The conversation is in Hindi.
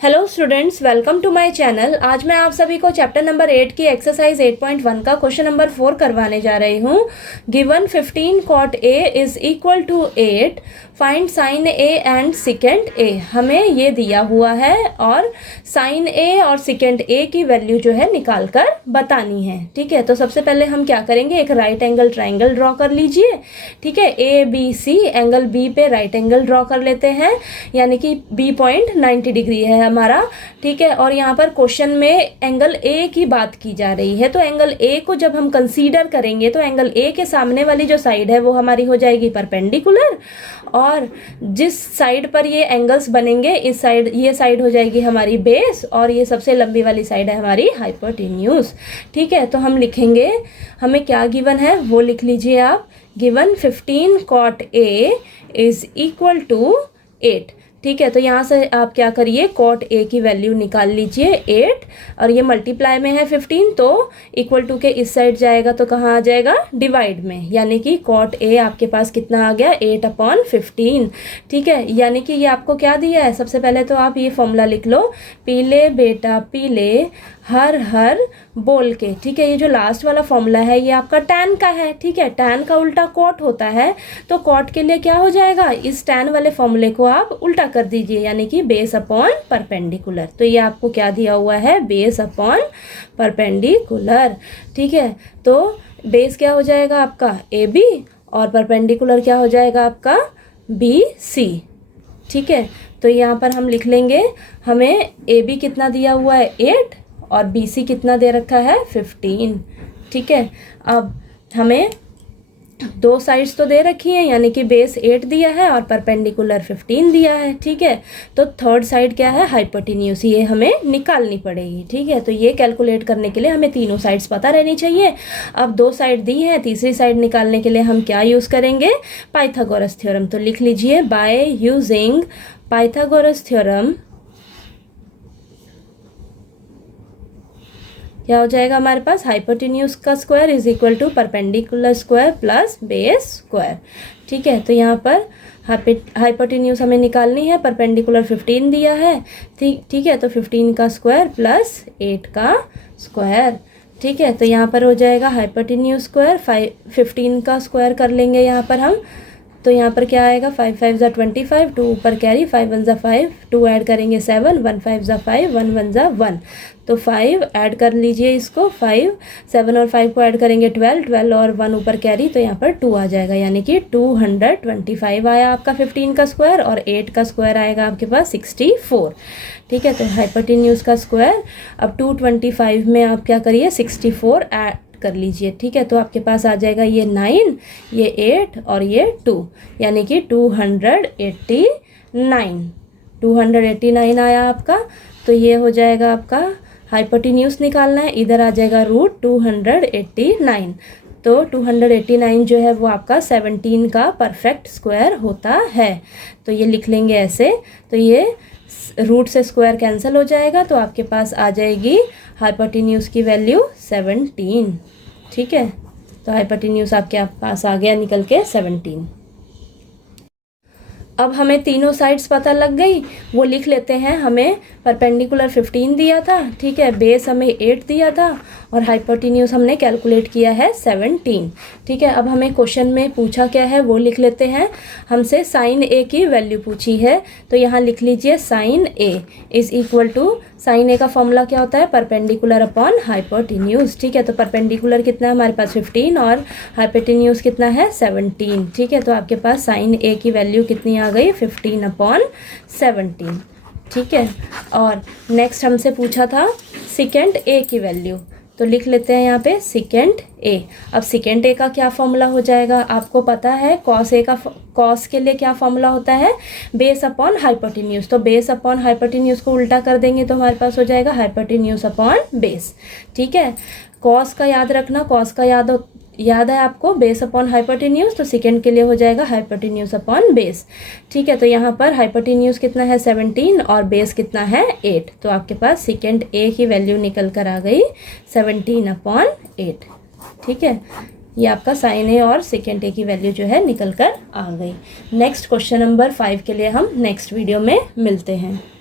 Hello students, welcome to my channel. आज मैं आप सभी को चैप्टर नंबर 8 की एक्सरसाइज 8.1 का क्वेश्चन नंबर 4 करवाने जा रही हूँ। Given 15 cot A is equal to 8, find sine A and secant A। हमें ये दिया हुआ है और साइन A और सिकेंड A की वैल्यू जो है निकाल कर बतानी है। ठीक है, तो सबसे पहले हम क्या करेंगे, एक राइट एंगल ट्राइंगल ड्रॉ कर लीजिए। ठीक है, ABC एंगल B पे राइट एंगल ड्रॉ कर लेते हैं, यानी कि B पॉइंट 90 डिग्री है हमारा। ठीक है, और यहाँ पर क्वेश्चन में एंगल ए की बात की जा रही है, तो एंगल ए को जब हम कंसीडर करेंगे तो एंगल ए के सामने वाली जो साइड है वो हमारी हो जाएगी परपेंडिकुलर, और जिस साइड पर ये एंगल्स बनेंगे इस साइड, ये साइड हो जाएगी हमारी बेस, और ये सबसे लंबी वाली साइड है हमारी हाइपोटेन्यूज। ठीक है, तो हम लिखेंगे, हमें क्या गिवन है वो लिख लीजिए आप। Given 15 cot A is equal to 8। ठीक है, तो यहाँ से आप क्या करिए, कॉट ए की वैल्यू निकाल लीजिए 8, और ये मल्टीप्लाई में है 15, तो इक्वल टू के इस साइड जाएगा तो कहाँ आ जाएगा, डिवाइड में, यानी कि कॉट ए आपके पास कितना आ गया, 8/15। ठीक है, यानी कि ये आपको क्या दिया है, सबसे पहले तो आप ये फॉर्मूला लिख लो, पीले बेटा पीले हर हर बोल के। ठीक है, ये जो लास्ट वाला फॉर्मूला है ये आपका टैन का है। ठीक है, टैन का उल्टा कॉट होता है, तो कॉट के लिए क्या हो जाएगा, इस टैन वाले फॉर्मूले को आप उल्टा कर दीजिए, यानी कि बेस अपॉन परपेंडिकुलर। तो ये आपको क्या दिया हुआ है, बेस अपॉन परपेंडिकुलर। ठीक है, तो बेस क्या हो जाएगा आपका AB, और परपेंडिकुलर क्या हो जाएगा आपका BC। ठीक है, तो यहाँ पर हम लिख लेंगे, हमें AB कितना दिया हुआ है 8, और BC कितना दे रखा है 15। ठीक है, अब हमें दो साइड्स तो दे रखी हैं, यानी कि बेस 8 दिया है और परपेंडिकुलर 15 दिया है। ठीक है, तो थर्ड साइड क्या है, हाइपोटेन्यूज, ये हमें निकालनी पड़ेगी। ठीक है, तो ये कैलकुलेट करने के लिए हमें तीनों साइड्स पता रहनी चाहिए। अब दो साइड दी है, तीसरी साइड निकालने के लिए हम क्या यूज़ करेंगे, पाइथागोरस थ्योरम। तो लिख लीजिए, बाय यूजिंग पाइथागोरस थ्योरम क्या हो जाएगा हमारे पास, हाइपोटेन्यूज का square is equal to perpendicular square plus base square. ठीक है, तो यहाँ पर हाइपोटेन्यूज हमें निकालनी है, परपेंडिकुलर 15 दिया है। ठीक है, तो 15 का स्क्वायर प्लस 8 का स्क्वायर। ठीक है, तो यहाँ पर हो जाएगा हाइपोटेन्यूज स्क्वायर, 15 का स्क्वायर कर लेंगे यहाँ पर हम, तो यहाँ पर क्या आएगा, 5 5 ज़ा 25, 2 ऊपर कैरी, 5 1 ज़ा 5, 2 ऐड करेंगे 7, 1 5 ज़ा 5, 1 1 ज़ा 1, तो 5 ऐड कर लीजिए इसको, 5 7 और 5 को ऐड करेंगे 12, 12 और 1 ऊपर कैरी, तो यहाँ पर 2 आ जाएगा, यानी कि 225 आया आपका 15 का स्क्वायर, और 8 का स्क्वायर आएगा आपके पास 64। ठीक है, तो हाइपोटेन्यूज का स्क्वायर, अब 225 में आप क्या करिए, 64 ऐड कर लीजिए। ठीक है, तो आपके पास आ जाएगा ये 9, ये 8 और ये 2, यानी कि 289 आया आपका। तो ये हो जाएगा आपका, हाइपोटेन्यूज निकालना है, इधर आ जाएगा √289, तो 289 जो है वो आपका 17 का परफेक्ट स्क्वायर होता है। तो ये लिख लेंगे ऐसे, तो ये रूट से स्क्वायर कैंसिल हो जाएगा, तो आपके पास आ जाएगी हाइपोटेन्यूज की वैल्यू 17। ठीक है, तो हाइपोटेन्यूज आपके पास आ गया निकल के 17। अब हमें तीनों साइड्स पता लग गई, वो लिख लेते हैं। हमें परपेंडिकुलर 15 दिया था, ठीक है, बेस हमें 8 दिया था, और हाइपोटेन्यूज हमने कैलकुलेट किया है 17। ठीक है, अब हमें क्वेश्चन में पूछा क्या है वो लिख लेते हैं। हमसे साइन A की वैल्यू पूछी है, तो यहाँ लिख लीजिए sine A is equal to, sine A का फॉर्मूला क्या होता है, परपेंडिकुलर अपॉन हाइपोटेन्यूज। ठीक है, तो परपेंडिकुलर कितना है हमारे पास 15, और हाइपोटेन्यूज कितना है 17। ठीक है, तो आपके पास साइन A की वैल्यू कितनी आ गई, 15/17। ठीक है, और नेक्स्ट हमसे पूछा था सेकेंड A की वैल्यू, तो लिख लेते हैं यहाँ पे सेकेंड A। अब सेकेंड A का क्या फॉर्मूला हो जाएगा, आपको पता है कॉस के लिए क्या फॉर्मूला होता है, बेस अपॉन हाइपोटेन्यूज। तो बेस अपॉन हाइपोटेन्यूज को उल्टा कर देंगे तो हमारे पास हो जाएगा हाइपोटेन्यूज अपॉन बेस। ठीक है, कॉस का याद रखना, कॉस का याद है आपको, बेस अपॉन हाइपोटेन्यूज, तो सेकेंड के लिए हो जाएगा हाइपोटेन्यूज अपॉन बेस। ठीक है, तो यहाँ पर हाइपोटेन्यूज कितना है 17, और बेस कितना है 8, तो आपके पास सेकेंड A की वैल्यू निकल कर आ गई 17/8। ठीक है, ये आपका साइन A और सेकेंड A की वैल्यू जो है निकल कर आ गई। नेक्स्ट क्वेश्चन नंबर 5 के लिए हम नेक्स्ट वीडियो में मिलते हैं।